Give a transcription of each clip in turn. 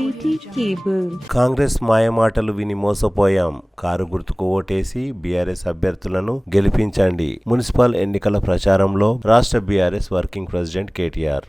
City cable. Congress మాయమాటలు విని మోసపోయాం. Car గుర్తుకు ఓటేసి బీఆర్ఎస్ అభ్యర్థులను గెలిపించండి. మున్సిపల్ ఎన్నికల ప్రచారంలో రాష్ట్ర BRS working president KTR.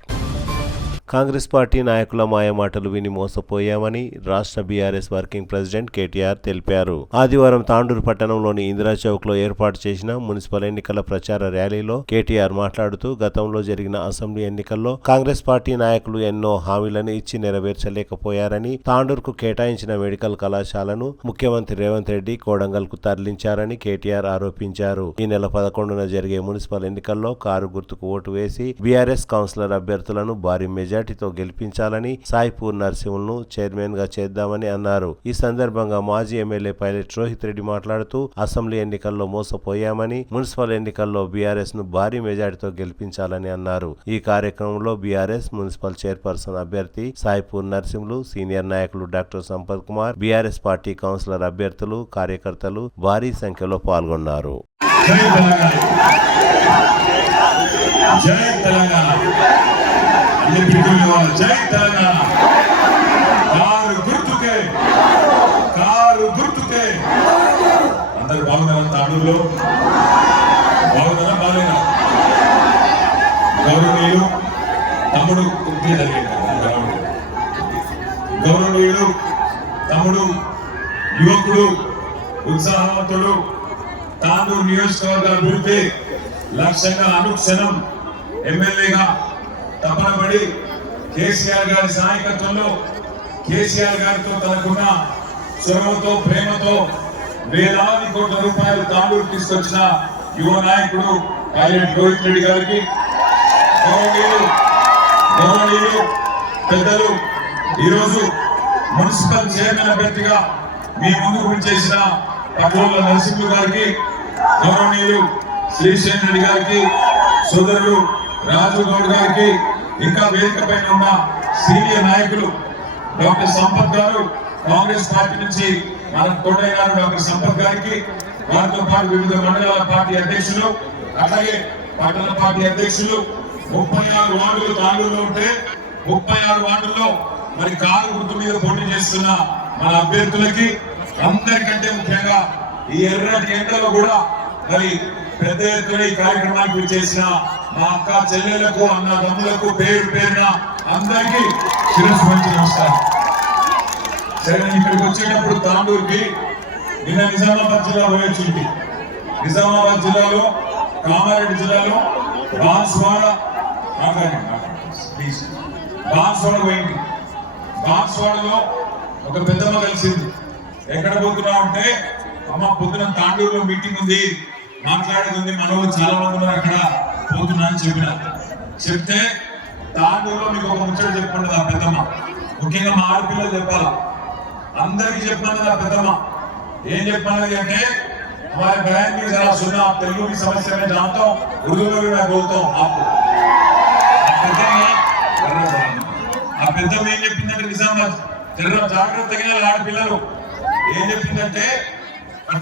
Congress party నాయకుల మాయమాటలు విని మోసపోయామని రాష్ట్ర బీఆర్ఎస్ వర్కింగ్ ప్రెసిడెంట్ కేటీఆర్ తెలిపారు. ఆదివారం తాండూరు పట్టణంలోని ఇందిరా చౌక్ లో ఏర్పాటు చేసిన మున్సిపల్ ఎన్నికల ప్రచార ర్యాలీలో కేటీఆర్ మాట్లాడుతూ గతంలో జరిగిన అసెంబ్లీ ఎన్నికల్లో కాంగ్రెస్ పార్టీ నాయకులు ఎన్నో హామీలను ఇచ్చి నెరవేర్చలేకపోయారని, తాండూరుకు కేటాయించిన మెడికల్ కళాశాలను ముఖ్యమంత్రి రేవంత్ రెడ్డి కోడంగల్ కు తరలించారని కేటీఆర్ ఆరోపించారు. ఈ నెల 11న జరిగే మున్సిపల్ ఎన్నికల్లో కారు గుర్తుకు ఓటు వేసి బీఆర్ఎస్ కౌన్సిలర్ అభ్యర్థులను భారీ మెజార్టీతో గెలిపించాలని, సాయిపూర్ నర్సింహులను చైర్మన్ గా చేద్దామని అన్నారు. ఈ సందర్భంగా మాజీ ఎమ్మెల్యే పైలట్ రోహిత్ రెడ్డి మాట్లాడుతూ అసెంబ్లీ ఎన్నికల్లో మోసపోయామని, మున్సిపల్ ఎన్నికల్లో బీఆర్ఎస్ ను భారీ మెజార్టీతో గెలిపించాలని అన్నారు. ఈ కార్యక్రమంలో బీఆర్ఎస్ మున్సిపల్ చైర్పర్సన్ అభ్యర్థి సాయిపూర్ నర్సింహులు, సీనియర్ నాయకులు doctor Sampath Kumar, BRS party councillor అభ్యర్థులు, కార్యకర్తలు భారీ సంఖ్యలో పాల్గొన్నారు. జై తెలంగాణ. కారు గుర్తుకే. అందరు బాగున్నారా? తాండూరులో బాగున్నారా? బాగున్నా. గౌరవనీయులు తమ్ముడు గౌరవనీయులు తమ్ముడు యువకుడు, ఉత్సాహవంతుడు, తాండూరు నియోజకవర్గ అభివృద్ధి లక్ష్యంగా అనుక్షణం ఎమ్మెల్యేగా తపన పడి కేసీఆర్ గారి నాయకత్వంలో, కేసీఆర్ గారితో తనకున్న చొరవతో, ప్రేమతో వేలాది కోట్ల రూపాయలు తాండూరు తీసుకొచ్చిన యువ నాయకుడు పైలట్ రోహిత్ రెడ్డి గారికి, గౌరవనీయులు పెద్దలు ఈరోజు మున్సిపల్ చైర్మన్ అభ్యర్థిగా మీ ముందుకు చేసిన పట్ల నరసింహులు గారికి, గౌరవనీయులు శ్రీశేఖర్ రెడ్డి గారికి, సోదరులు రాజు గౌడ్ గారికి, ఇంకా వేదిక పైన ఉన్న సీనియర్ నాయకులు డాక్టర్ సంపత్ గారు, కాంగ్రెస్ పార్టీ నుంచి మనకు తోడైన డాక్టర్ సంపత్ గారికి, వారితో పాటు వివిధ మండలాల పార్టీ అధ్యక్షులు, అలాగే పట్టణ పార్టీ అధ్యక్షులు, 36 వార్డులు తాండూరులో ఉంటే 36 వార్డుల్లో మరి కారు గుర్తు మీద పోటీ చేస్తున్న మన అభ్యర్థులకి, అందరికంటే ముఖ్యంగా ఈ ఎర్రటి ఎండలో కూడా మరి పెద్ద ఎత్తున ఈ కార్యక్రమానికి చేసిన మా అక్క చెల్లెలకు, అన్న తమ్ములకు పేరు పేరున అందరికీ శిరస్సు వంచి నమస్కారం. సరే, ఇక్కడికి వచ్చేటప్పుడు తాండూరుకి నిన్న నిజామాబాద్ జిల్లా పోయొచ్చింది. నిజామాబాద్ జిల్లాలో, కామారెడ్డి జిల్లాలో బాన్స్వాడ పోయింది. బాన్స్వాడలో ఒక పెద్దమ్మ కలిసింది. ఎక్కడ పోతున్నా ఉంటే, అమ్మ పొద్దున తాండూరులో మీటింగ్ ఉంది, మాట్లాడేది మనలో చాలా మంది ఉన్నారు, అక్కడ పోతున్నా అని చెప్తే తాండూరులో మీకు ఒక ముచ్చట చెప్పండి. ఆ పెద్దమ్మ, ముఖ్యంగా మా ఆడపిల్లలు చెప్పాలా, అందరికీ చెప్పండి. ఆ పెద్దమ్మ ఏం చెప్పన్నది అంటే, हमारे बहन भी जरा सुना, तेलुगु की समस्या में जानता हूँ, उर्दू में भी मैं बोलता हूँ आपको. ఆ పెద్దమ్మ ఏం చెప్పిందంటే, నిజామాబాద్ జర జాగ్రత్తగా ఆడపిల్లలు ఏం చెప్పిందంటే,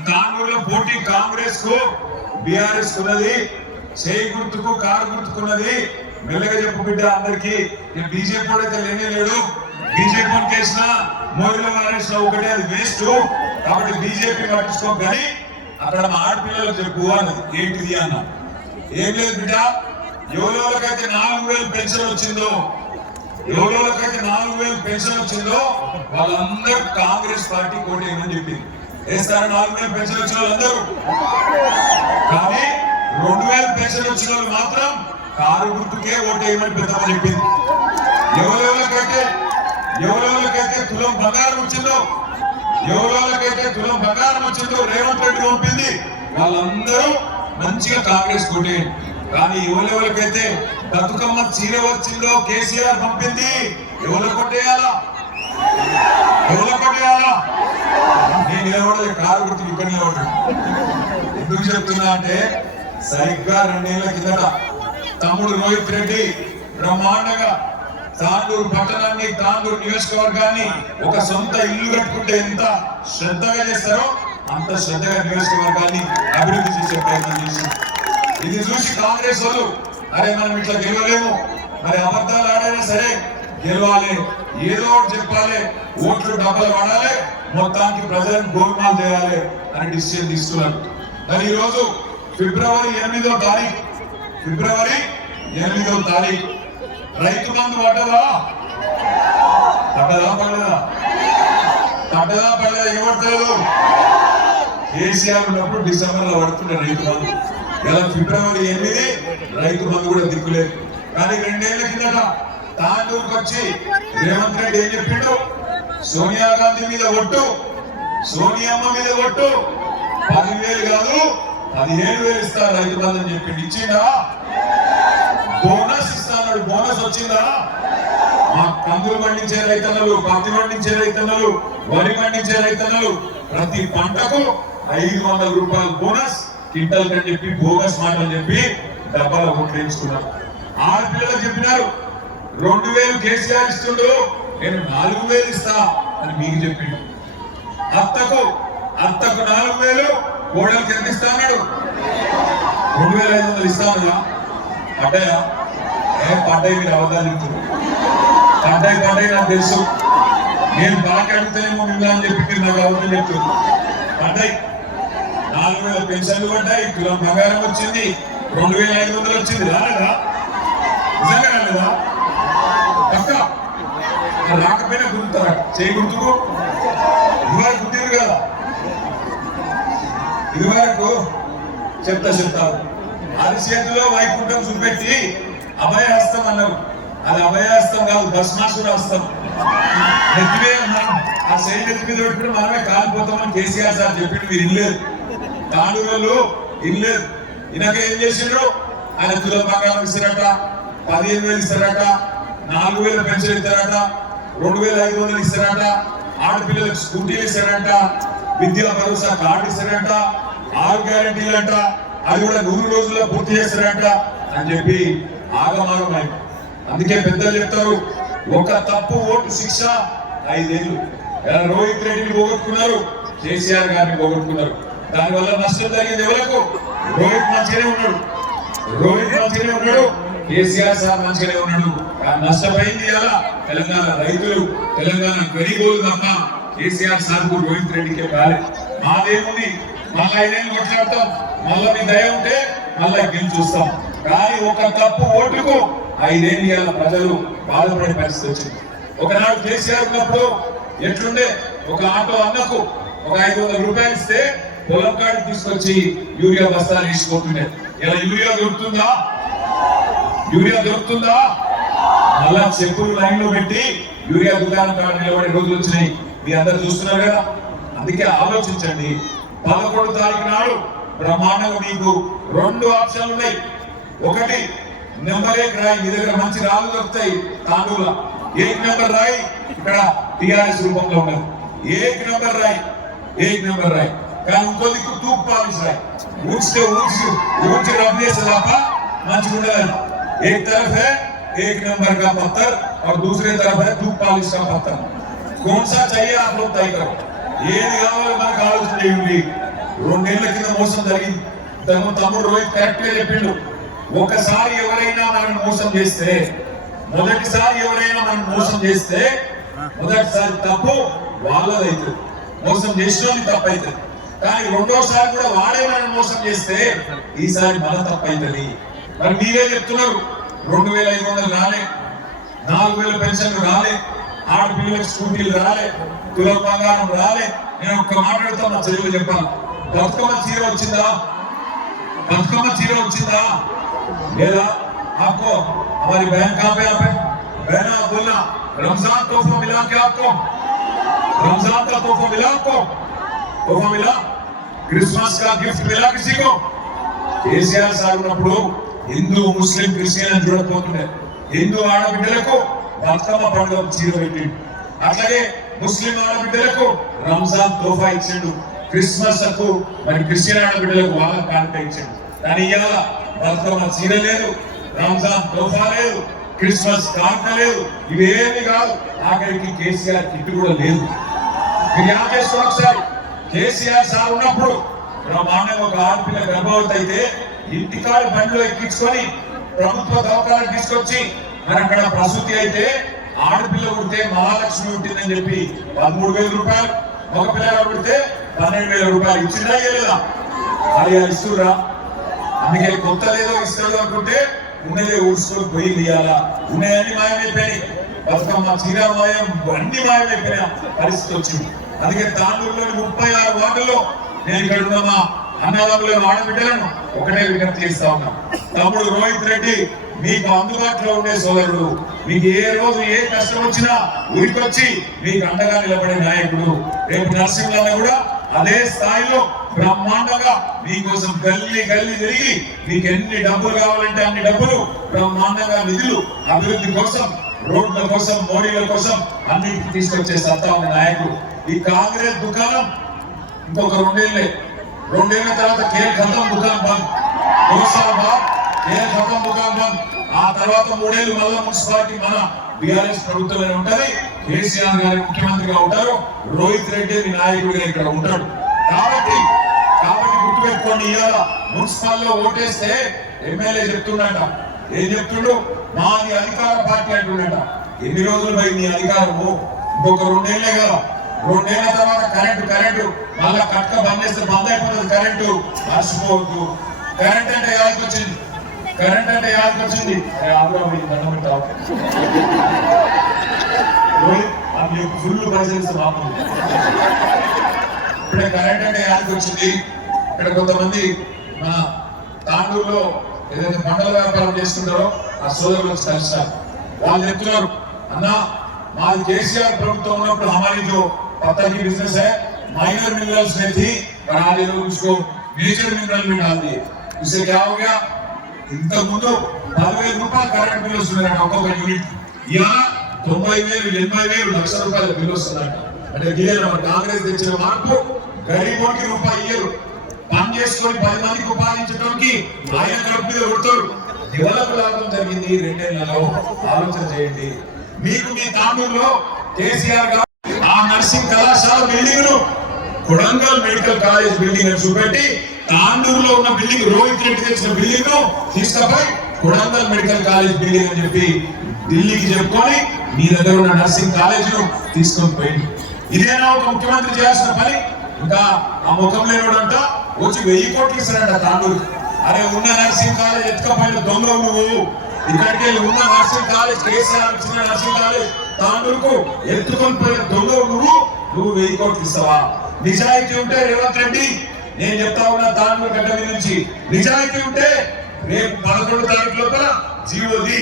తాండూరులో పోటీ కాంగ్రెస్ కు బీఆర్ఎస్ ఉన్నది, చేయి గుర్తుకు కారు గుర్తుకున్నది. మెల్లగా చెప్పు బిడ్డ అందరికి, బీజేపీ అయితే లేనే లేడు, బీజేపీ కేసిన మోడీలో వారేసిన ఒకటే, అది వేస్ట్. కాబట్టి బీజేపీ పట్టించుకో, కానీ అక్కడ మా ఆడపిల్లలకు చెప్పు అన్నది. ఏంటిది అన్న, ఏం లేదు బిడ్డ, ఎవరెవరికైతే 4000 పెన్షన్ వచ్చిందో, ఎవరెవరికైతే 4000 పెన్షన్ వచ్చిందో వాళ్ళందరూ కాంగ్రెస్ పార్టీ కోటేయమని చెప్పింది. వేస్తారు 4000 పెన్షన్ వచ్చిన వాళ్ళందరూ, కానీ 2000 పెన్షన్ వచ్చిన వాళ్ళు మాత్రం కారు గుర్తుకే ఓటేయమని పెద్దమ్మ చెప్పింది. ఎవరెవరికైతే తులం బంగారం వచ్చిందో, రేవంత్ రెడ్డి పంపింది, వాళ్ళందరూ మంచిగా కాంగ్రెస్ కోటేయండి. కానీ ఎవరెవరికైతే బతుకమ్మ చీర వచ్చిందో కేసీఆర్ పంపింది, ఎవరు కొట్టేయాలా? నేను నిలబడలేదు, కారు గుర్తు ఇక్కడ నిలబడ్డాడు. ఎందుకు చెప్తున్నా అంటే, సరిగ్గా 2 ఏళ్ల కిందట తమ్ముడు రోహిత్ రెడ్డి బ్రహ్మాండంగా తాండూరు పట్టణాన్ని, తాండూరు నియోజకవర్గాన్ని ఒక సొంత ఇల్లు కట్టుకుంటే ఎంత శ్రద్ధగా చేస్తారో అంత శ్రద్ధగా నియోజకవర్గాన్ని అభివృద్ధి చేసే ప్రయత్నం చేసింది. ఇది చూసి కాంగ్రెస్ వాళ్ళు, అరే మనం ఇట్లా గెలవలేము, మరి అబద్ధాలు ఆడైనా సరే గెలవాలి, ఏదో ఒకటి చెప్పాలి, ఓట్లు డబ్బులు వాడాలి, మొత్తానికి ప్రజలను గోల్మాల్ చేయాలి అని డిసిషన్ తీసుకున్నారు. మరి ఈరోజు ఫిబ్రవరి 8వ తారీఖు రైతు బంధు పడ్డదా ఏమడతలేదు. కేసీఆర్ ఉన్నప్పుడు డిసెంబర్ లో పడుతుండే రైతు బంధు. ఇలా ఫిబ్రవరి 8 రైతు బంధు కూడా దిక్కులేదు. కానీ 2 ఏళ్ల కిందట తాండూరుకు వచ్చి రేవంత్ రెడ్డి ఏం చెప్పిండు? సోనియా గాంధీ మీద ఒట్టు, సోనియమ్మ మీద ఒట్టు, 10,000 కాదు 17,000 ఇస్తారు రైతు బంధు అని చెప్పిండు. ఇచ్చిందా? బోనస్ ఇస్తాడు. బోనస్ వచ్చిందా? మా కందులు పండించే రైతన్నలు, పత్తి పండించే రైతన్నలు, వరి పండించే రైతన్నలు ప్రతి పంటకు 500 రూపాయలు బోనస్ కింటల్ అని చెప్పి బోగస్ మాటలు చెప్పి డబ్బాలో కొట్టించుకున్నారు. ఆడపిల్లలకు చెప్పినారు 2,000 కేసీఆర్ ఇస్తుండ్రు, నేను 4,000 ఇస్తా అని మీకు చెప్పిండు. అత్తకు 4,000, కోడలికి ఎంత ఇస్తా అన్నాడు? 2,500 ఇస్తామన్నా. పడ్డాయా? పడ్డాయి. మీరు అవధాలు చెప్తున్నారు. పడ్డాయి నాకు తెలుసు. నేను బాగా అడుగుతానేమో నిన్న అని చెప్పి మీరు నాకు అవధాలు చెప్తున్నారు. పడ్డాయి. 4,000 పెన్షన్లు పడ్డాయి, తులం బంగారం వచ్చింది, 2,500 వచ్చింది. రాలేదా? నిజంగా రాలేదా? పక్క రాకపోయినా గుర్తుతారా? చేయి గుర్తుకు ఇదివరకు గుర్తిరు కదా. ఇదివరకు చెప్తారు అరిచేతిలో వైకుంఠం చూపెట్టి అభయహస్తం అన్నారు. అది అభయహస్తం కాదు, భస్మాసుర హస్తం. నెత్తిమే ఆ శైలి నెత్తి మీద పెట్టుకుని మనమే కాలిపోతామని కేసీఆర్ సార్ చెప్పిండు. మీరు ఇల్లేదు, తాండూరులో ఇల్లేదు. ఇనక ఏం చేసిండ్రు? ఆయన తులం బంగారం ఇస్తారట, 15,000 ఇస్తారట, 4,000 పెన్షన్ ఇస్తారట, 2,500 ఇస్తారట, ఆడపిల్లలకు స్కూటీలు ఇస్తారంట, విద్యా భరోసా కార్డు ఇస్తారంట, 6 గ్యారెంటీలంట, అది కూడా 100 రోజుల్లో పూర్తి చేస్తారంట అని చెప్పి ఆగమాగం. అందుకే పెద్దలు చెప్తారు, ఒక తప్పు ఓటు శిక్ష 5 ఏళ్ళు. రోహిత్ రెడ్డిని పోగొట్టుకున్నారు, కేసీఆర్ గారిని పోగొట్టుకున్నారు. దానివల్ల నష్టం జరిగింది ఎవరకు? రోహిత్ మంచిగానే ఉన్నాడు, కేసీఆర్ సార్ మంచిగానే ఉన్నాడు. నష్టపోయింది ఎలా? తెలంగాణ రైతులు, తెలంగాణ గరీబోలు తప్ప కేసీఆర్ సార్ కు రోహిత్ రెడ్డికే కాలేదు. మాదేముంది? మళ్ళా 5 ఏళ్ళు కొట్లాడతాం, మళ్ళా మీ దయ ఉంటే మళ్ళా గెలిచి చూస్తాం. కానీ ఒక తప్పు ఓటుకు 5 ఏళ్ళు ప్రజలు బాధపడే పరిస్థితి వచ్చింది. ఒకనాడు కేసీఆర్ ఉన్నప్పుడు ఎట్లుండే? ఒక ఆటో అన్నకు ఒక 500 రూపాయలు ఇస్తే పొలం కాడికి తీసుకొచ్చి యూరియా బస్తాలు వేసుకోతుండే. ఇలా యూరియా దొరుకుతుందా? మళ్ళా చెప్పులు లైన్ లో పెట్టి యూరియా దుకాణం కాడ నిలబడే రోజులు వచ్చినాయి. మీ అందరు చూస్తున్నారు కదా. అందుకే ఆలోచించండి. 11 తారీఖు నాడు బ్రహ్మాండంగా మీకు 2 ఆప్షన్లు ఉన్నాయి. ఒకటి నెంబర్ 1 రాయి, మీ దగ్గర మంచి రాళ్ళు దొరుకుతాయి. తాండూరులో 1 నెంబర్ రాయి ఇక్కడ టిఆర్ఎస్ రూపంలో ఉన్నది. 1 నెంబర్ రాయి కానీ ఇంకో దిక్కు తూపు పాలిష్ రాయి. ఊడ్చి రబ్ చేస్తే తప్ప మంచిగా ఉండదు. एक तरफ है 1 नंबर का पत्थर और दूसरे तरफ है धूप पॉलिश का पत्थर. कौन सा चाहिए आप लोग तय करो. ఏది కావాలో మనకు ఆలోచన చేయండి. 2 ఏళ్ల కింద మోసం జరిగింది. తమ్ముడు రోహిత్ కరెక్ట్ గా చెప్పిండు. ఒకసారి ఎవరైనా మనం మోసం చేస్తే, మొదటిసారి తప్పు వాళ్ళదైతుంది, మోసం చేసినోని తప్పు అవుతుంది. కానీ రెండోసారి కూడా వాడే మనం మోసం చేస్తే ఈసారి మన తప్పు అవుతుంది. మరి మీరే చెప్తున్నారు 2,500 రాలే, 4,000 పెన్షన్లు రాలే, ఆడపిల్లలకు స్కూటీలు రాలే, తులం బంగారం రాలే. నేను ఒక్క మాట్లాడుతా నా చెల్లెలు చెప్పాలి. బతుకమ్మ చీర వచ్చిందా లేదా? आपको हमारी बहन कहाँ पे? आप बहना बोलना रमजान तोहफा मिला क्या आपको? रमजान का तोहफा मिला आपको? तोहफा मिला? क्रिसमस का गिफ्ट मिला किसी को? కేసీఆర్ సార్ ఉన్నప్పుడు హిందూ ముస్లిం క్రిస్టియన్ అని చూడకపోతుండే. హిందూ ఆడబిడ్డలకు బతుకమ్మ పండుగ చీర పెట్టిండు. అట్లాగే ముస్లిం ఆడబిడ్డలకు రంజాన్ తోఫా ఇచ్చిండు. క్రిస్మస్ కు మరి క్రిస్టియన్ ఆడబిడ్డలకు వాళ్ళ కానుక ఇచ్చిండు. కానీ ఇవాళ బతుకమ్మ చీర లేదు, రంజాన్ తోఫా లేదు, క్రిస్మస్ కానుక లేదు, ఇవేమి కాదు. ఆఖరికి కేసీఆర్ కిట్ కూడా లేదు. మీరు యాద చేసుకోండి ఒకసారి. కేసీఆర్ సార్ ఉన్నప్పుడు బ్రహ్మాండంగా ఒక ఆడపిల్ల గర్భవతి అయితే ఇంటికాడ బండిలో ఎక్కించుకొని ప్రభుత్వ దవాఖానాకు తీసుకొచ్చి మరి అక్కడ ప్రసూతి అయితే ఆడపిల్ల పుడితే మహాలక్ష్మి పుట్టిందని చెప్పి 13,000 రూపాయలు, మగ పిల్లగా పుడితే 12,000 రూపాయలు ఇచ్చిందా లేదా? అది ఇస్తురా. అందుకే కొత్త లేదో ఇస్తాడు అనుకుంటే ఉన్నదే ఊడ్చుకొని పోయి ఇయ్యాలా. ఉన్నాయని మాయమైపోయినాయి. బతుకమ్మ చీర మాయం అన్ని మాయమైపోయిన పరిస్థితి వచ్చింది. అందుకే తాండూరులోని 36 వార్డుల్లో నేను ఇక్కడ ఉన్న మా అన్నదమ్ములను ఆడబిడ్డలను ఒకటే విజ్ఞప్తి చేస్తా ఉన్నా. తమ్ముడు రోహిత్ రెడ్డి మీకు అందుబాటులో ఉండే సోదరుడు. మీకు ఏ రోజు ఏ కష్టం వచ్చినా ఊరికొచ్చి మీకు అండగా నిలబడే నాయకుడు. రేపు నరసింహన్న కూడా అదే స్థాయిలో బ్రహ్మాండంగా మీకోసం గల్లీ గల్లీ తిరిగి మీకు ఎన్ని డబ్బులు కావాలంటే అన్ని డబ్బులు, బ్రహ్మాండంగా నిధులు అభివృద్ధి కోసం, రోడ్ల కోసం, మోడీల కోసం అన్నింటికి తీసుకొచ్చే సత్తా ఉన్న నాయకుడు. ఈ కాంగ్రెస్ దుకాణం ఇంకొక 2 ఏళ్ళే. 2 ఏళ్ల తర్వాత కేర్ ఖతం దుకాణం బంద్, 2 సార్లు బాద్ కేర్ ఖతం దుకాణం బంద్. ఆ తర్వాత 3 ఏళ్ళు మళ్ళా మున్సిపాలిటీ మన బీఆర్ఎస్ ప్రభుత్వమే ఉంటది. కేసీఆర్ గారు ముఖ్యమంత్రిగా ఉంటారు, రోహిత్ రెడ్డి మీ నాయకుడిగా ఇక్కడ ఉంటాడు. కాబట్టి గుర్తుపెట్టుకోండి, ఇవాళ మున్సిపాల్లో ఓటేస్తే ఎమ్మెల్యే చెప్తున్నట, ఏం చెప్తుండు? మాది అధికార పార్టీ అంటున్నట. ఎన్ని రోజులు పోయి నీ అధికారము? ఇంకొక 2 ఏళ్లే కదా. 2 ఏళ్ల తర్వాత కరెంటు మళ్ళా కట్క బంద్ చేస్తే బంద్ అయిపోతుంది కరెంటు. మర్చిపోవద్దు. కరెంట్ అంటే యాదకి వచ్చింది. దండం పెట్టావు ఫుల్ పరిశీలిస్తాం. ఇప్పుడే కరెంట్ అంటే యాదకి వచ్చింది. ఇక్కడ కొంతమంది మన తాండూరులో ఏదైతే మండల వ్యాపారం చేస్తున్నారో ఆ సోదరులు వచ్చి కలిసినారు. వాళ్ళు చెప్తున్నారు, అన్నా మాది కేసీఆర్ ప్రభుత్వం ఉన్నప్పుడు हमारी जो पत्ता की बिजनेस है माइनर मिनरल्स में थी, पर आज ये लोग उसको मेजर मिनरल में डाल दिए. इससे क्या हो गया? ఇంత ముందు 10,000 రూపాయలు కరెంట్ బిల్లు వస్తున్నారంట ఒక్కొక్క యూనిట్. ఇలా 90,000, 80,000, లక్ష రూపాయల బిల్లు వస్తుందంట. అంటే కాంగ్రెస్ తెచ్చిన మార్పు గరీబోకి రూపాయి ఇయ్యరు. పని చేసుకొని 10 మందికి ఉపాదించడానికి ఆయన కడుపు మీద కొడతారు. ఎవరికి లాభం జరిగింది 2 ఏళ్లలో? ఆలోచన చేయండి. మీకు మీ తాండూరులో కేసీఆర్ గారు ఆ నర్సింగ్ కళాశాల బిల్డింగ్ ను కొడంగల్ మెడికల్ కాలేజ్ బిల్డింగ్ అని చూపెట్టి తాండూరులో ఉన్న బిల్డింగ్, రోహిత్ రెడ్డి తెచ్చిన బిల్డింగ్ ను తీసుకుపోయి కొడంగల్ మెడికల్ కాలేజ్ బిల్డింగ్ అని చెప్పి ఢిల్లీకి చెప్పుకొని మీ దగ్గర ఉన్న నర్సింగ్ కాలేజ్ ను తీసుకొని పోయింది. ఇదేనా ఒక ముఖ్యమంత్రి చేయాల్సిన పని? ఇంకా ఆ ముఖం లేనివాడంట వచ్చి 1000 కోట్లు ఇస్తాడంట తాండూరు. అరే ఉన్న నర్సింగ్ కాలేజ్ ఎత్తుకపోయిన దొంగ నువ్వు. ఇక్కడికి వెళ్ళి ఉన్న నర్సింగ్ కాలేజ్, కేసీఆర్ ఇచ్చిన నర్సింగ్ కాలేజ్ తాండూరుకు ఎత్తుకొని పోయిన దొంగ నువ్వు 1000 కోట్లు ఇస్తావా? నిజాయితీ ఉంటే రేవంత్ రెడ్డి, నేను చెప్తా ఉన్నా తాండూరు గడ్డ మీద నుంచి, నిజాయితీ ఉంటే రేపు 11వ తారీఖు లోపల జీవోది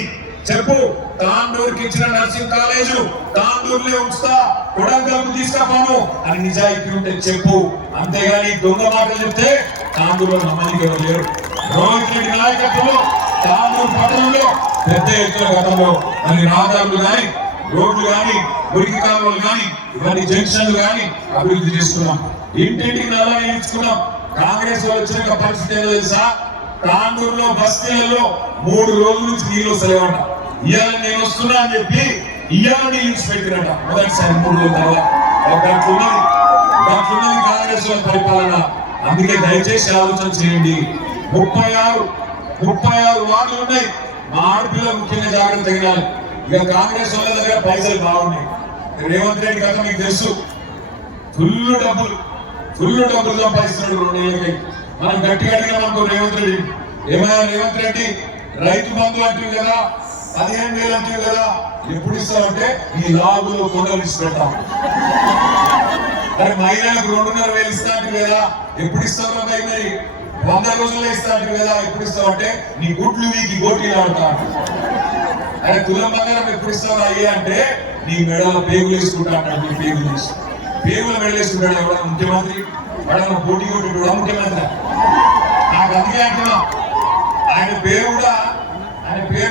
చెప్పు. తాండూరుకి ఇచ్చిన నర్సింగ్ కాలేజు తాండూరులో ఉంచుతా, కొడంగల్కు తీసుకుపోను అని నిజాయితీ ఉంటే చెప్పు. అంతేగాని దొంగ మాటలు చెప్తే తాండూరులో నమ్మడానికి ఎవరు లేరు. రోహిత్ రెడ్డి నాయకత్వంలో తాండూరు పట్టణంలో పెద్ద ఎత్తున గతంలో మరి రహదారులు కానీ, రోడ్లు కానీ, మురికి కాలువలు కానీ, ఇవన్నీ జంక్షన్లు కానీ అభివృద్ధి చేసుకున్నాం. ఇంటింటికి నల్లా నిలుచుకున్నాం. కాంగ్రెస్ వాళ్ళు వచ్చిన పరిస్థితి ఏదో తెలుసా? తాండూరులో బస్తీలలో 3 రోజుల నుంచి నీళ్ళు వస్తలేవట. ఇవాళ నేను వస్తున్నా అని చెప్పి ఇవాళ నీళ్ళు పెట్టినట. మొదటిసారి 3 రోజుల తర్వాత గట్లున్నది కాంగ్రెస్ వాళ్ళ పరిపాలన. అందుకే దయచేసి ఆలోచన చేయండి. 36 వార్డులు ఉన్నాయి. మా ఆడపిల్లలు ముఖ్యంగా జాగ్రత్త తగినాలి. ఇక కాంగ్రెస్ వాళ్ళ దగ్గర పైసలు బాగున్నాయి. రేవంత్ రెడ్డి కథ మీకు తెలుసు. ఫుల్ డబ్బులు సంపాదిస్తున్నాడు 2 ఏళ్ళకి. మనం గట్టిగా అడిగినాం అనుకో రేవంత్ రెడ్డి, ఏమైనా రేవంత్ రెడ్డి రైతు బంధు అంటివి కదా, 15,000 అంటివి కదా, ఎప్పుడు ఇస్తామంటే ఈ లాభులు కొండలు ఇచ్చి పెడతాం. మరి మహిళలకు 2,500 ఇస్తాంటివి కదా, ఎప్పుడు ఇస్తావు? మరి 100 రోజుల్లో ఇస్తాంటివి కదా, ఎప్పుడు ఇస్తావంటే నీ గుడ్లు వీకి గోటీలు ఆడతా. అరే తులం బంగారం ఎప్పుడు ఇస్తావు అయ్యే అంటే నీ మెడలో పేగులు వేసుకుంటా అంటాడు. నీ పేగుల మెడలు వేసుకుంటాడు ఎవడన్నా ముఖ్యమంత్రి? వాడన్నా పోటీ కొట్టుకుంటా ముఖ్యమంత్రి? నాకు అందుకే అంటున్నా, ఆయన పేరు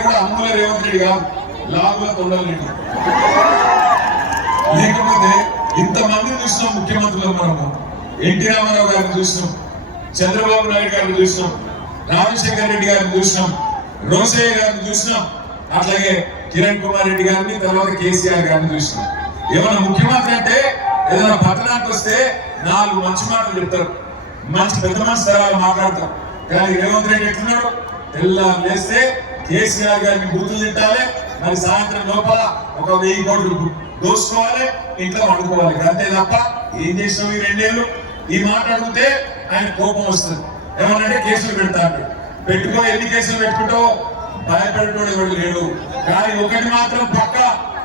కూడా అమ్ముల రేవంత్ రెడ్డి కాదు, లాగుల తొండల రెడ్డి. లేకపోతే ఇంతమందిని చూసినాం ముఖ్యమంత్రులు. మనము ఎన్టీ రామారావు గారిని చూసినాం, చంద్రబాబు నాయుడు గారిని చూసినాం, రాజశేఖర్ రెడ్డి గారిని చూసినాం, రోసయ్య గారిని చూసినాం, అట్లాగే కిరణ్ కుమార్ రెడ్డి గారిని, తర్వాత కేసీఆర్ గారిని చూసినాం. ఏమన్నా ముఖ్యమంత్రి అంటే ఏదైనా పట్టణానికి వస్తే 4 మంచి మాటలు చెప్తారు, మంచి పెద్ద మనసు తరాలు మాట్లాడతారు. కానీ రేవంత్ రెడ్డి ఎట్లున్నాడు? తెల్లారు లేస్తే కేసీఆర్ గారిని బూతులు తిట్టాలి, మరి సాయంత్రం లోపల ఒక 1000 కోట్లు దోసుకోవాలి, ఇంట్లో వండుకోవాలి. అంతే తప్ప ఏం చేసినావు ఈ 2 ఏళ్ళు? ఈ మాట అడిగితే ఆయన కోపం వస్తుంది. ఏమన్నంటే కేసులు పెడతాడు. పెట్టుకో, ఎన్ని కేసులు పెట్టుకుంటావో భయపెట్టడం ఎవరు లేడు. కానీ ఒకటి మాత్రం పక్క,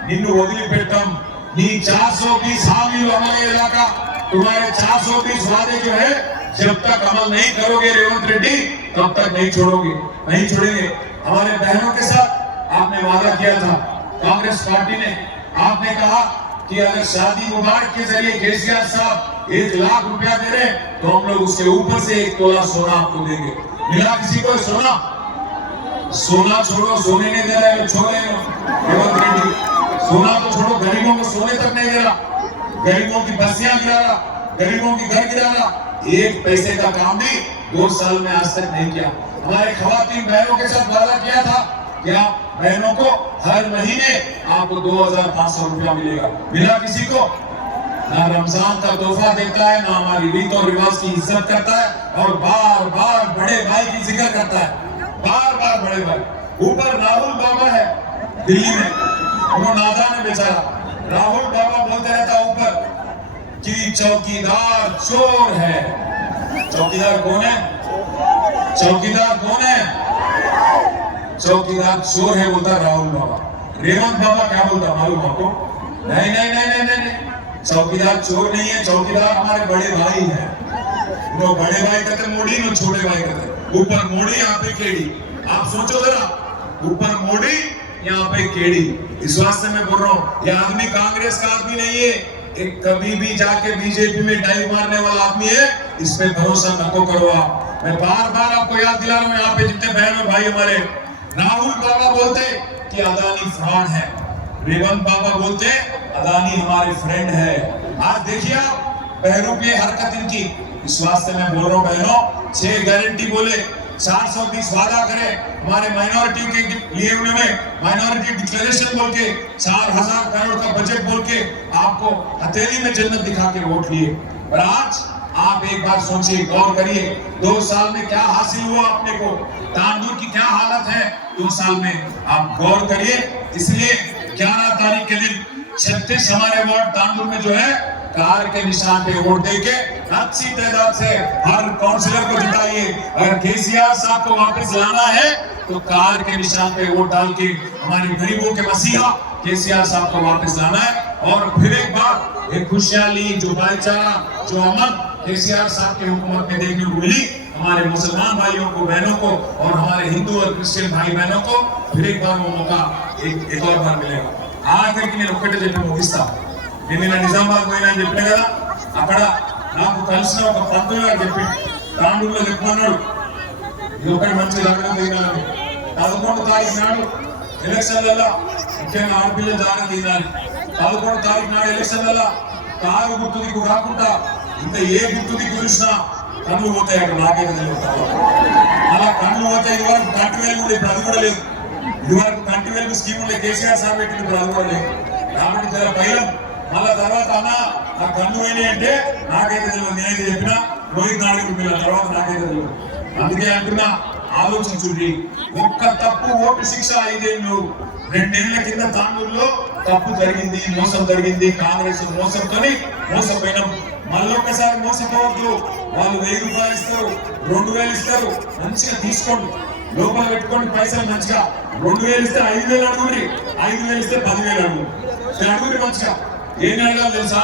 నిన్ను వదిలిపెట్టాం. నీ 420 హామీలు అమలయ్యేదాకా तुम्हारे 420 वादे जो है जब तक अमल नहीं करोगे रेवंत रेड्डी तब तक नहीं छोड़ेंगे। हमारे बहनों के साथ आपने वादा किया था, कांग्रेस पार्टी ने आपने कहा कि अगर शादी मुबारक के जरिए केसीआर साहब 1 लाख रुपया दे रहे तो हम लोग उसके ऊपर से 1 तोला सोना आपको देंगे। मिला किसी को सोना? सोना छोड़ो, सोने नहीं दे रहे छोड़े रेवंत रेड्डी। सोना तो छोड़ो, गरीबों को सोने तक नहीं दे रहा, गरीबों की बस्तियां गिरा रहा, गरीबों की घर गिरा रहा। 1 पैसे का काम भी 2 साल में आज तक नहीं किया। हमारे खवातीन बहनों के साथ वादा किया था कि आप बहनों को हर महीने आपको 2500 रुपया मिलेगा। मिला किसी को? ना रमजान का तोहफा देता है, ना हमारी रीत और रिवाज की इज्जत करता है, और बार बार बड़े भाई की जिक्र करता है, बार बार बड़े भाई। ऊपर राहुल बाबा है दिल्ली में, वो नादान है बेचारा। राहुल बाबा बोलते रहता ऊपर कि चौकीदार चोर है। चौकीदार कौन है? चौकीदार कौन है? चौकीदार चोर है बोलता राहुल बाबा। रेवंत बाबा क्या बोलता मालूम आपको? नहीं नहीं नहीं नहीं नहीं, चौकीदार चोर नहीं है, चौकीदार हमारे बड़े भाई हैं। वो बड़े भाई कहते मोड़ी, वो छोटे भाई कहते ऊपर मोड़ी, यहाँ पे केड़ी। आप सोचो जरा, ऊपर मोड़ी यहाँ पे केड़ी। इस वास्ते मैं बोल रहा हूँ, ये आदमी कांग्रेस का आदमी नहीं है, एक कभी भी जाके बीजेपी में डाइव मारने वाला आदमी है। इस पे भरोसा नको करो आप। मैं बार बार आपको याद दिला रहा हूँ, यहाँ पे जितने बहन और भाई हमारे, राहुल बाबा बोलते कि अदानी फ्रॉड है, रेवंत बाबा बोलते अदानी हमारे फ्रेंड है। आज देखिए आप बहनों की हरकत इनकी। इस वास्ते मैं बोल रहा हूँ बहनों, 6 गारंटी बोले, 420 वादा करे हमारे माइनॉरिटी के लिए, उन्होंने माइनॉरिटी डिक्लेरेशन बोल के 4000 करोड़ का बजट बोल के आपको हथेली में जन्नत दिखा के वोट लिए। और आज आप एक बार सोचिए, गौर करिए, 2 साल में क्या हासिल हुआ अपने को, तांडूर की क्या हालत है 2 साल में, आप गौर करिए। इसलिए 11 तारीख के दिन 36 हमारे वार्ड तांडूर में जो है कार के निशान पे वोट देके अच्छी तादाद से हर काउंसिलर को जिताइए। अगर केसीआर साहब को वापस लाना है तो कार के निशान पे वोट डाल के हमारे गरीबों के मसीहा केसीआर साहब को वापस लाना है। और फिर एक बार एक खुशहाली, जो भाईचारा, जो अमन केसीआर साहब की हुकूमत में देखने को मिली, हमारे मुसलमान भाइयों को, बहनों को, और हमारे हिंदू और क्रिश्चियन भाई बहनों को फिर एक बार वो मौका एक और बार मिलेगा। ఆఖరికి నేను ఒక్కటే చెప్పి ముగిస్తా. నేను నిజామాబాద్ పోయినా అని చెప్పినా కదా, అక్కడ నాకు కలిసిన ఒక పంతులు గారు చెప్పి తాండూరులో చెప్పమన్నాడు, ఇది ఒకటి మంచి లగ్నం తీయాలని. 11వ తారీఖు నాడు ఎలక్షన్లలో ముఖ్యంగా ఆడపిల్లలు జాగ్రత్త తీయాలి. 11వ తారీఖు నాడు ఎలక్షన్లలో కారు గుర్తు దిక్కు కాకుండా ఇంకా ఏ గుర్తు దిక్కు చూసినా కళ్ళు పోతాయి. అక్కడ నాకైతే తెలియదు, అలా కళ్ళు పోతాయి. ఇదివరకు కంటి వేలు కూడా ఇప్పుడు అది కూడా లేదు. ఇదివరకు కంటి వెలుగు స్కీమ్ ఉండే కేసీఆర్ సార్ పెట్టింది, ఇప్పుడు అది కూడా లేదు. కాబట్టి జర భయం. మళ్ళా తర్వాత అన్న నా కన్ను పోయినాయి అంటే నాకైతే తెలియదు, నేనైతే చెప్పినా రోహిత్ నాయుడు పిల్లల తర్వాత నాకైతే తెలియదు. అందుకే అంటున్నా, ఆలోచించుండి. ఒక్క తప్పు ఓటు శిక్ష 5 ఏళ్ళు. 2 ఏళ్ల కింద తాండూరులో తప్పు జరిగింది, మోసం జరిగింది, కాంగ్రెస్ మోసంతో మోసపోయినాం. మళ్ళొక్కసారి మోసపోవద్దు. వాళ్ళు 1000 రూపాయలు ఇస్తారు, 2000 ఇస్తారు, మంచిగా తీసుకోండి, లోపల పెట్టుకోండి పైసలు మంచిగా. 2000 ఇస్తే 5000 అడుగురి, 5000 ఇస్తే 10000 అడుగురి. అడుగురి మంచిగా. ఏం అడగాలి తెలుసా?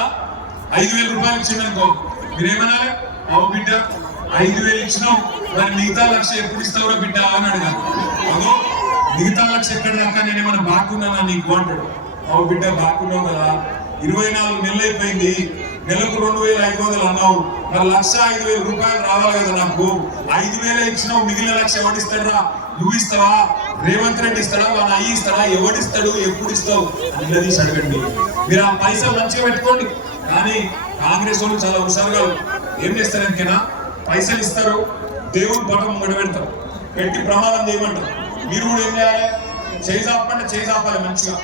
5000 రూపాయలు ఇచ్చిందనుకో మీరేమనాలి? అవు బిడ్డ 5000 ఇచ్చినావు, మరి మిగతా 1,00,000 ఎప్పుడు ఇస్తావురా బిడ్డ అని అడగాలి. అదో మిగతా 1,00,000 ఎక్కడ దాకా నేను ఏమైనా బాగున్నానా నీకు అంటాడు. అవు బిడ్డ బాగున్నావు కదా, 24 నెలలు అయిపోయింది, నెలకు 2500 అన్నావు, మరి 1,05,000 రూపాయలు రావాలి కదా నాకు. 5,000 ఇచ్చినావు, మిగిలిన 1,00,000 ఎవడిస్తాడా? నువ్వు ఇస్తావా? రేవంత్ రెడ్డి ఇస్తాడా? వాళ్ళ అయ్యి ఇస్తాడా? ఎవడిస్తాడు? ఎప్పుడు ఇస్తావు అని నిలదీసి అడగండి. మీరు ఆ పైసలు మంచిగా పెట్టుకోండి. కానీ కాంగ్రెస్ వాళ్ళు చాలా హుషారుగా ఏం చేస్తారు ఎందుకైనా, పైసలు ఇస్తారు, దేవుడు పటం ముంగడ పెడతారు, పెట్టి ప్రమాదం చేయమంటారు. మీరు కూడా ఏం చేయాలి? చేయి చాపంటే చేయి చాపాలి, మంచిగా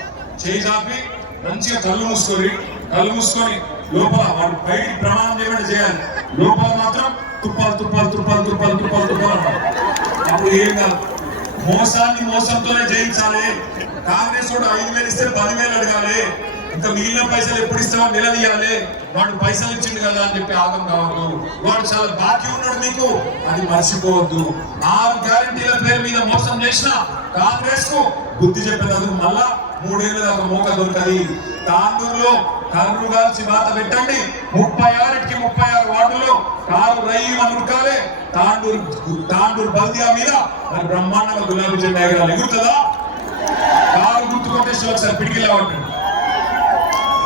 చేయి చాపి మంచిగా కళ్ళు మూసుకొని లోపల వాడు బయటికి ప్రమాణం చేయమంటే చేయాలి, లోపల మాత్రం తుప్పాలు తుప్పాలు తుప్పాలు తుప్పాలు తుప్పాలు తుప్పాలు అంటారు. అప్పుడు ఏం కాదు. మోసాన్ని మోసంతోనే జయించాలి, కాంగ్రెస్ కూడా 5,000 ఇస్తే 10,000 అడగాలి, ఇంకా మిగిలిన పైసలు ఎప్పుడు ఇస్తామో నిలదీయాలి, వాడు పైసలు ఇచ్చిండు కదా అని చెప్పి ఆగం కావద్దు, వాడు చాలా బాకీ ఉన్నాడు మీకు అది మర్చిపోవద్దు. 6 గ్యారంటీల పేరు మీద మోసం చేసిన కాంగ్రెస్ కు బుద్ధి చెప్పేందుకు మళ్ళా 3 ఏళ్ళ దాకా మోక దొరకది. తాండూరులో కర్రు కాల్చి వాత పెట్టండి, 36 వార్డుల్లో కారు రయ్యి అనుకాలే. తాండూరు బల్దియా మీద మరి బ్రహ్మాండంగా గులాబీ జెండా ఎగురుతుందా? కారు గుర్తు కొట్టేసి ఒకసారి పిడికిలు రావట్టు,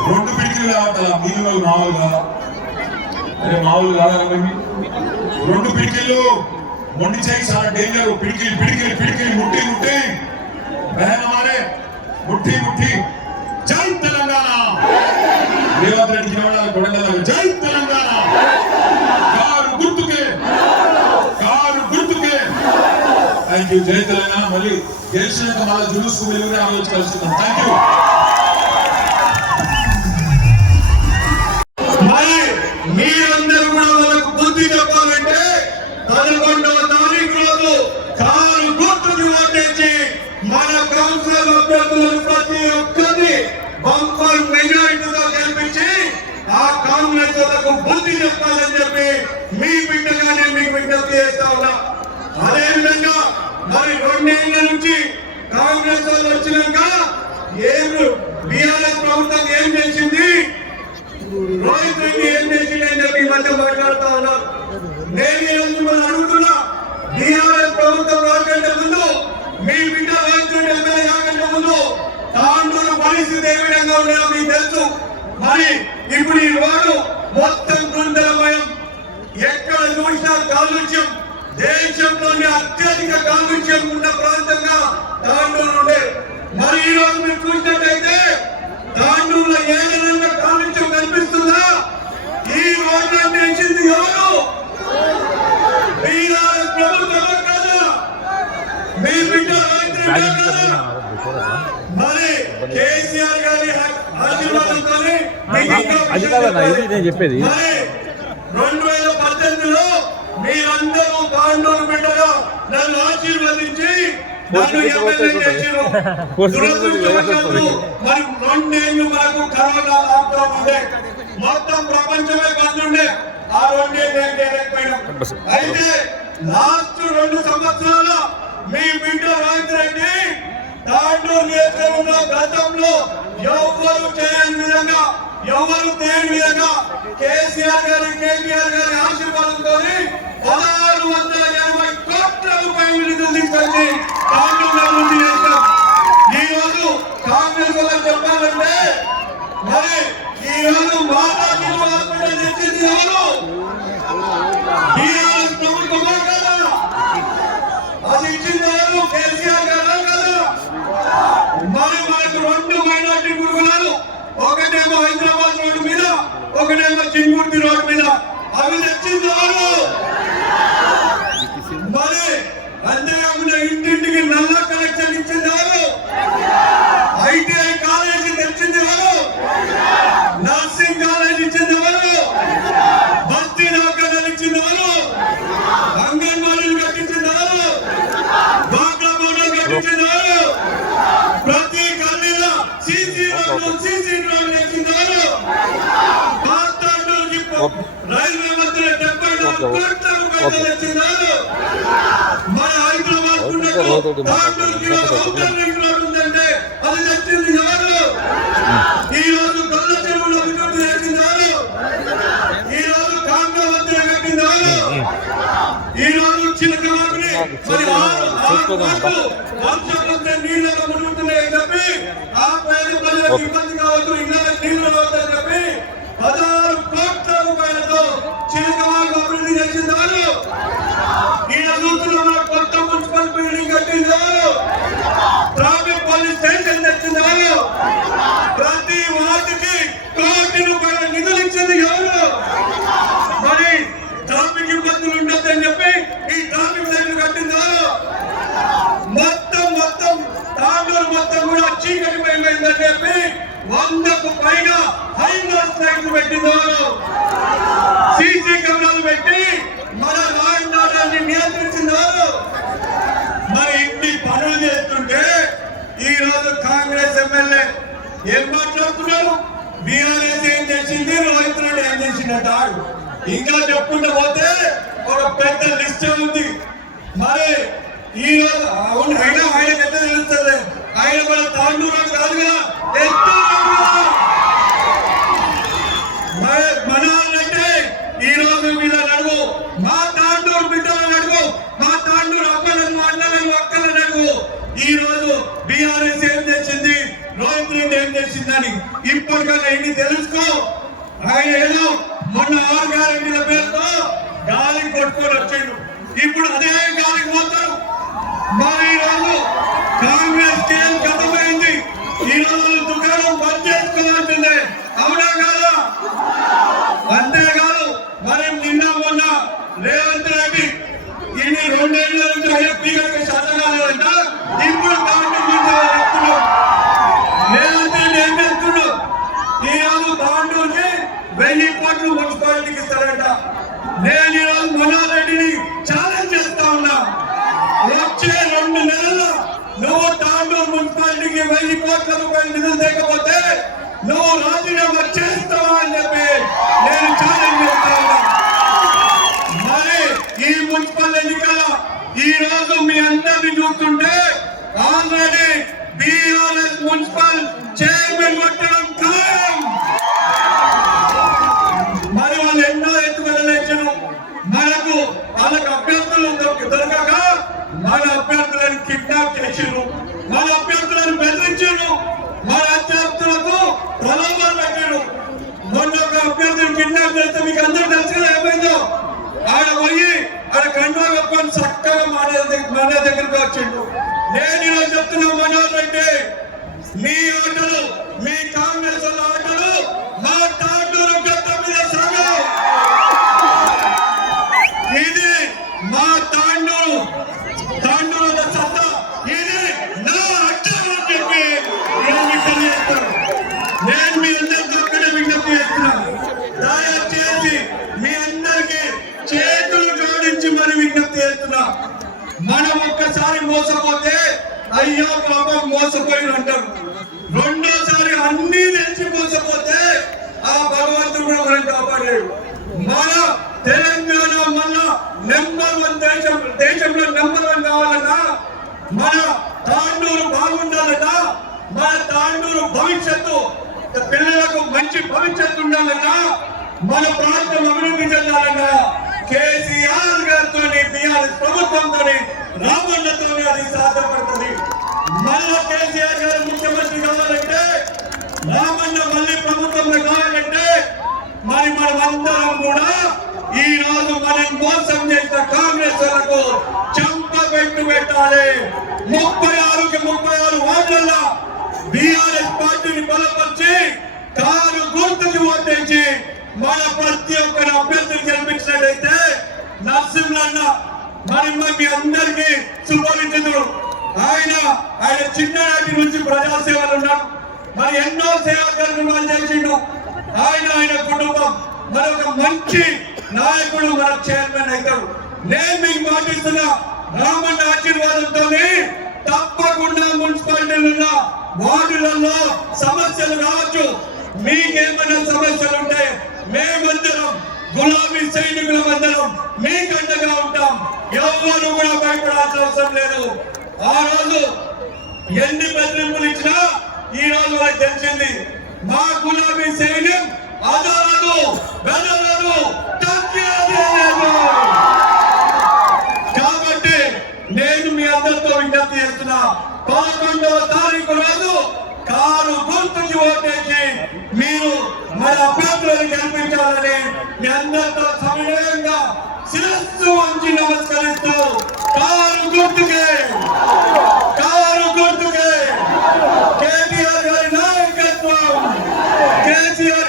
2 పిడికిలు రావట్లా, మీరు మామూలుగా అరే మామూలు కాదా? 2 పిడికిళ్ళు మొండి చేయి, చాలా డేంజర్. పిడికిలి ముట్టి ముట్టి జై తెలంగాణ. రేవంత్ రెడ్డి కొడంగల్ జై తెలంగాణ. కారు గుర్తుకే. Thank you. జై తెలంగాణ. మళ్ళీ గెలిచినాక మళ్ళీ జులుసు వెలుగునే ఆలోచన కలుస్తున్నాం. Thank you. మరి మీరందరూ కూడా వాళ్ళకు బుద్ధి చెప్పాలంటే 11వ తారీఖు రోజు కారు గుర్తుని ఓటేసి మన కౌన్సిలర్ అభ్యర్థులను ప్రతి ఒక్కరిని బంపర్ మెజారిటీతో గెలిపించి ఆ కాంగ్రెస్ వాళ్ళకు బుద్ధి చెప్పాలని చెప్పి మీ బిడ్డగానే మీకు విజ్ఞప్తి చేస్తా ఉన్నా. అదేవిధంగా మరి 2 ఏళ్ల నుంచి కాంగ్రెస్ వాళ్ళు వచ్చినాక బీఆర్ఎస్ ప్రభుత్వం ఏం చేసింది, రోహిత్ రెడ్డి ఏం చేసిందని చెప్పి ఈ మధ్య మాట్లాడుతా ఉన్నారు. నేను ఈరోజు మిమ్మల్ని అడుగుతున్నా, బీఆర్ఎస్ ప్రభుత్వం రాకంటే ముందు, మీ బిడ్డ రోహిత్ రెడ్డి ఎమ్మెల్యే కాకంటే ముందు తాండూరు పరిస్థితి ఏ విధంగా ఉండేదో మీకు తెలుసు. మరి ఇప్పుడు ఈ రోడ్డు మొత్తం గుంతలమయం, ఎక్కడ చూసినా కాలుష్యం, దేశంలోని అత్యధిక కాలుష్యం ఉన్న ప్రాంతంగా తాండూరు ఉండే. మరి ఈ రోజు మీరు చూసినట్టయితే తాండూరులో ఏ విధంగా కాలుష్యం కనిపిస్తుందా? ఈ రోడ్లను వేసింది ఎవరు? బీఆర్ఎస్ ప్రభుత్వం కదా, మీ బిడ్డ మరి కేసీఆర్ గారి ఆశీర్వాదంతో చెప్పేది. మరి 2018లో మీరందరూ తాండూరు బిడ్డగా నన్ను ఆశీర్వదించి నన్ను ఎమ్మెల్యే చేసిరు. దురదృష్టవశాత్తు మరి 2 ఏళ్ళు మనకు కరోనా లాక్డౌన్ ఉండే, మొత్తం ప్రపంచమే బంద్ ఉండే. ఆ 2 ఏళ్ళు ఏం చేయలేకపోయినాం. అయితే లాస్ట్ 2 సంవత్సరాల మీ బిడ్డ రోహిత్ రెడ్డి తాండూరు నియోజకవర్గంలో గతంలో ఎవరు చేయని విధంగా, ఎవరు తేని విధంగా కేసీఆర్ గారి, కేటీఆర్ గారి ఆశీర్వాదంతో 1680 కోట్ల రూపాయలు నిధులు తీసుకొచ్చి తాండూరు అభివృద్ధి చేశాం. ఈ రోజు కాంగ్రెస్ వాళ్ళకి చెప్పాలంటే మరి ఈ రోజు మాతా శిశు హాస్పిటల్ తెచ్చింది ఎవరు? బీఆర్ఎస్ ప్రభుత్వమా కదా? అది ఇచ్చింది ఎవరు? కేసీఆర్ గారా కదా? మరి మనకు 2 మైనార్టీ గురుకులాలు, ఒకటేమో హైదరాబాద్ రోడ్డు మీద, ఒకటేమో చింగుర్తి రోడ్డు మీద, అవి తెచ్చింది ఎవరు? మరి అంతేకాకుండా ఇంటింటికి నల్ల కనెక్షన్ ఇచ్చింది ఎవరు? ఐటీఐ కాలేజీ తెచ్చింది ఎవరు? నర్సింగ్ కాలేజ్ ఇచ్చింది ఎవరు? బస్తీ దాఖలు ఇచ్చింది ఎవరు? అంగన్వాడీలు కట్టించింది ఎవరు? డ్వాక్రా బోర్డులు కట్టించింది ఎవరు? ప్రతి గల్లీలో సీసీ రోడ్లు ఇచ్చింది ఎవరు? రైల్వే మంత్రి 74 కోట్ల రూపాయలు తెచ్చింది ఎవరు? మన హైదరాబాద్ ఉందంటే అది తెచ్చింది ఎవరు? ఈ రోజు గొల్ల చెరువులో విద్యుత్ తెచ్చింది ఎవరు? ఈ రోజు కాంగ్రెస్ మంత్రి కట్టింది ఎవరు? ఈ రోజు చిలకమాకుని మరి 6 వర్షాలు నీళ్ళలో మునుగుతున్నాయని చెప్పి ఆ పేద ప్రజలకు ఇబ్బంది కావద్దు, ఇళ్ళకి నీళ్లు రావద్దని చెప్పి 16 కోట్ల రూపాయలతో చిలకమాకు అభివృద్ధి చేసింది ఎవరు? ఈ రోజుల్లో కొత్త మున్సిపల్ బిల్డింగ్ కట్టింది ఎవరు? ట్రాఫిక్ పోలీస్ స్టేషన్ తెచ్చింది ఎవరు? ప్రతి వార్డుకి 1 కోటి రూపాయల నిధులు ఇచ్చింది ఎవరు? మరి ట్రాఫిక్ ఇబ్బందులు ఉండొద్దని చెప్పి ఈ ట్రాఫిక్ లైట్లు కట్టింది ఎవరు? మొత్తం తాండూరు మొత్తం కూడా చీకటి పోయిందని చెప్పి 100కు పైగా హైమాస్ లైట్లు పెట్టింది ఎవరు? సీసీ కెమెరాలు పెట్టి మన లా అండ్ ఆర్డర్ని నియంత్రించింది ఎవరు? మరి ఇన్ని పనులు చేస్తుంటే ఈ రోజు ఏం మాట్లాడుతున్నారు? బీఆర్ఎస్ ఏం చేసింది, రోహిత్ రెడ్డి ఏం చేసిందట. ఇంకా చెప్పుకుంటూ పోతే ఒక పెద్ద లిస్ట్ ఉంది. మరి ఈ రోజు అవును అయినా ఆయనకి ఎంత తెలుస్తుంది? ఆయన కూడా తాండూరు కాదుగా, మన అంటే ఈ రోజు వీళ్ళ నడుగు, మా తాండూరు బిడ్డలను అడుగు, మా తాండూరు అక్కలను అన్నలను అక్కలను అడుగు. ఈ రోజు బీఆర్ఎస్ ఏం చేసింది, రోహిత్ రెడ్డి ఏం చేసిందని ఇప్పటికన్నా ఎన్ని తెలుసుకో. ఆయన ఏదో మొన్న 6 గ్యారెంటీల పేరుతో గాలి కొట్టుకొని వచ్చాడు, ఇప్పుడు అదే గాలికి పోతాడు. మరి ఈ రోజు కాంగ్రెస్ కేం గతమైంది. ఈ రోజు దుకాణం బంద్ చేసుకోవాల్సిందే, అవునా కాదా? అంతేకాదు మరి నిన్న మొన్న రేవంత్ రెడ్డి ఇన్ని 2 ఏళ్ల నుంచి ఐఎఫ్పీకి శాతం కాలేదంట. ఇప్పుడు రేవంత్ రెడ్డి ఏం చేస్తున్నాడు? ఈ రోజు తాండూరుకి 1000 కోట్లు మున్సిపాలిటీకి ఇస్తారంట. నేను ఈ రోజు మనోహర్ రెడ్డిని ఛాలెంజ్ చేస్తా ఉన్నా, వచ్చే 2 నెలల్లో నువ్వు తాండూరు మున్సిపాలిటీకి 1000 కోట్ల రూపాయలు నిధులు లేకపోతే నువ్వు రాజీనామా చేస్తావా అని చెప్పి నేను ఛాలెంజ్ చేస్తా ఉన్నా. మరి ఈ మున్సిపల్ ఎన్నికల ఈ రోజు మీ అందరినీ చూస్తుంటే ఆల్రెడీ బీఆర్ఎస్ మున్సిపల్ చైర్మన్ కొట్టడం ఖాయం. మరి వాళ్ళు ఎన్నో ఎత్తుకెళ్ళలేచను, మనకు వాళ్ళకి అభ్యర్థులు దొరకక మన అభ్యర్థులను కిడ్నాప్ చేసిరు, మన అభ్యర్థులను బెదిరించారు, మన అభ్యర్థులకు ప్రలోభాలు పెట్టారు. మొన్న ఒక అభ్యర్థిని కిడ్నాప్ చేస్తే మీకు అందరూ తెలుసు కదా ఏమైందో. ఆడ పోయి ఆడ కండువా కప్పుకొని చక్కగా మన దగ్గరకు వచ్చిండు. నేను ఈరోజు చెప్తున్నా మనోహర్ రెడ్డి, మీ ఆటలు, మీ కాంగ్రెస్ వాళ్ళ ఆటలు మా తాండూరు గడ్డ మీద సాగవు. ఇది మా తాండూరు సత్తా, ఇది నా అడ్డం అని చెప్పి విజ్ఞప్తి చేస్తాను. నేను మీ అందరితో ఒక్కడే విజ్ఞప్తి చేస్తున్నా, దయచేసి మీ అందరికీ చేతులు జోడించి మరి విజ్ఞప్తి చేస్తున్నా. మనం ఒక్కసారి మోసపోతే అయ్యో పాపం మోసపోయిన అంటారు, రెండోసారి అన్ని తెచ్చి మోసపోతే ఆ భగవంతుడు కూడా మనం కాపాడాడు. మన తెలంగాణ మన దేశంలో నెంబర్ 1 కావాలన్నా, మన తాండూరు బాగుండాలన్నా, మన తాండూరు భవిష్యత్తు పిల్లలకు మంచి భవిష్యత్తు ఉండాలన్నా, మన ప్రాంతం అభివృద్ధి చెందాలన్నా కేసీఆర్ గారితో బీఆర్ఎస్ ప్రభుత్వంతో రామన్నతో అది సాధ్యపడుతుంది. మళ్ళా కేసీఆర్ గారు ముఖ్యమంత్రి కావాలంటే, రామన్న మళ్ళీ ప్రభుత్వంలో కావాలంటే మరి మనమందరం కూడా ఈ రోజు మనం మోసం చేసిన కాంగ్రెస్ వాళ్ళకు చెంపపెట్టు పెట్టాలి. 36కి 36 వార్డులలో బీఆర్ఎస్ పార్టీని బలపరిచి కారు గుర్తుకి ఓటేసి మన ప్రతి ఒక్కరి అభ్యర్థిని గెలిపించినట్లయితే నరసింహన్న మరి మీ అందరికీ సుపరిచితుడు. ఆయన చిన్ననాటి నుంచి ప్రజాసేవలు ఉన్నాడు, మరి ఎన్నో సేవా కార్యక్రమాలు చేసిండు. ఆయన కుటుంబం మరొక మంచి నాయకుడు, మన చైర్మన్ అవుతాడు. నేను మీకు మాటిస్తున్నా, రామన్న ఆశీర్వాదంతో తప్పకుండా మున్సిపాలిటీలు ఉన్న వార్డులలో సమస్యలు కావచ్చు, మీకేమైనా సమస్యలు ఉంటే మేమందరం గులాబీ సైనికుల అందరం మీకు అండగా ఉంటాం. ఎవరు కూడా భయపడాల్సిన అవసరం లేదు. ఆ రోజు ఎన్ని బెదిరింపులు ఇచ్చినా ఈ రోజు వాళ్ళకి తెలిసింది, మా గులాబీ సైన్యం అదరదు బెదరదు తగ్గేదే లేదు. కాబట్టి నేను మీ అందరితో విజ్ఞప్తి చేస్తున్నా, 11వ తారీఖు రోజు కారు గుర్తుకి ఓటేసి మీరు మన అభ్యర్థులను గెలిపించాలని మీ అందరితో సవినయంగా శిరస్సు వంచి నమస్కరిస్తూ కారు గుర్తుకే కేటీఆర్ గారి నాయకత్వం, కేసీఆర్